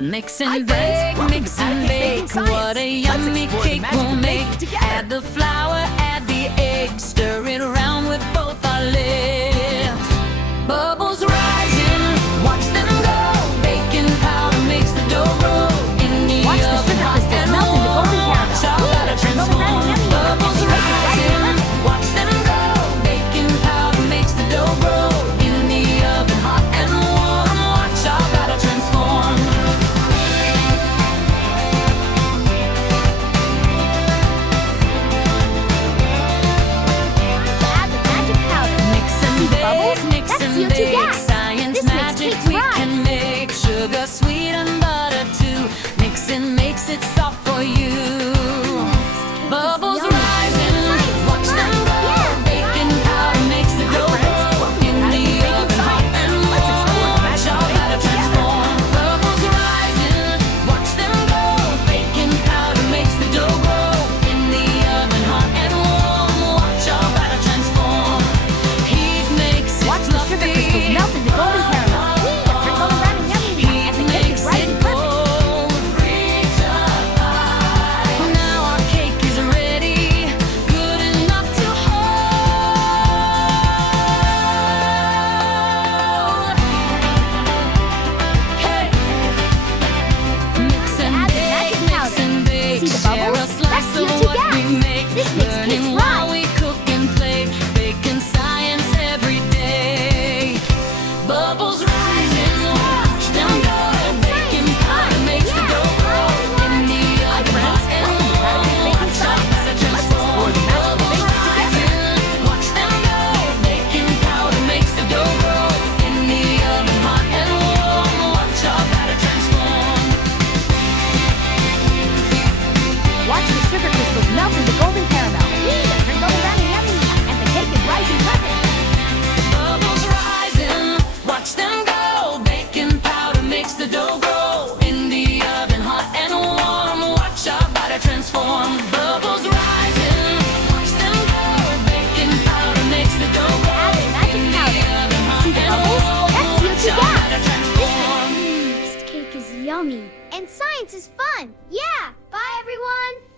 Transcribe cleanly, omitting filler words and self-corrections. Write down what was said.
Mix and bake, mix and bake. What a yummy cake we'll make. Add the flour, add the egg, stir it around with both our lips. Bubbles rising, watch them go. Baking powder makes the dough roll. In the oven, hot and warm. Chocolate transform. Bubbles rising, watch them go. Baking powder makes the dough roll. In the oven, hot and warm. Watch our batter transform. Science magic we can make. Sugar, sweet and butter too. Mixing makes it soft for you. Bubbles rising, watch them go. Baking powder makes the dough roll. In the oven, hot and warm. Watch our batter transform. Bubbles rising, watch them go. Baking powder makes the dough roll. In the oven, hot and warm. Watch our batter transform. Heat makes it fluffy. Melt into golden caramel. Turn golden brown and yummy, and the cake is rising perfect. Reach up high. Now our cake is ready, good enough to hold. Hey, mix and bake, mix and bake. See the Share a bubbles? slice That's of CO2 what gas. we make. This makes Learning cakes while rise. we cook and play, baking science every day. Bubbles rising, watch them go. Baking powder makes the dough roll. In the oven, hot and warm. Watch our batter transform. Bubbles rising, watch them go. Baking powder makes the dough roll. In the oven, hot and warm. Watch our batter transform. Watch the sugar crystals melt into golden caramel. Turn golden brown and yummy, and the cake is rising perfect. Bubbles rising, watch them go. Baking powder makes the dough grow. In the oven, hot and warm. Watch our batter transform. Bubbles rising, watch them go. Baking powder makes the dough grow. Add the magic In the powder. oven, hot See the and bubbles? warm. That's Watch CO2 our gas. batter transform. This cake is yummy. And science is fun. Yeah. Bye, everyone.